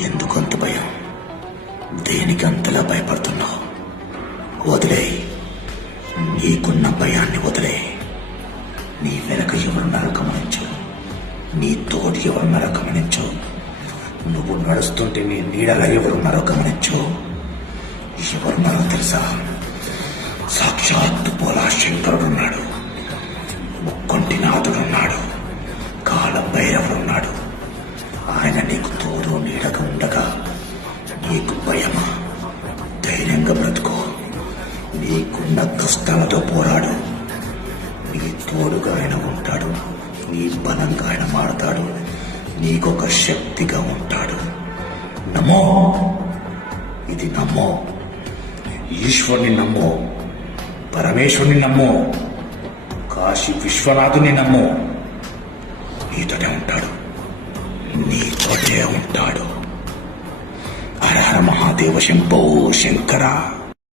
ఎందుకంత భయం? దేనికి అంతలా భయపడుతున్నావు? వదిలే, నీకున్న భయాన్ని వదిలే. నీ వెనక ఎవరున్నారో గమనించు, నీ తోటి ఎవరున్నారో గమనించు, నువ్వు నడుస్తుంటే నీ నీడలా ఎవరున్నారో గమనించు. ఎవరున్నారో తెలుసా? సాక్షాత్తు పోలా శంకరుడున్నాడు, ముక్కొంటి నాథుడున్నాడు, కాల భైరవుడున్నాడు. ఆయన నీకు తోడు నీడగా ఉండగా నీకు భయమా? ధైర్యంగా బ్రతుకో. నీకున్న కష్టాలతో పోరాడు. నీ తోడుగా ఆయన ఉంటాడు, నీ బలంగా ఆయన మారతాడు, నీకొక శక్తిగా ఉంటాడు. నమ్మో, ఇది నమ్మో. ఈశ్వరుని నమ్మో, పరమేశ్వరుని నమ్మో, కాశీ విశ్వనాథుని నమ్మో. నీతోనే ఉంటాడు, నీతోటే ఉంటాడు. హర హర మహాదేవ శంభో శంకర.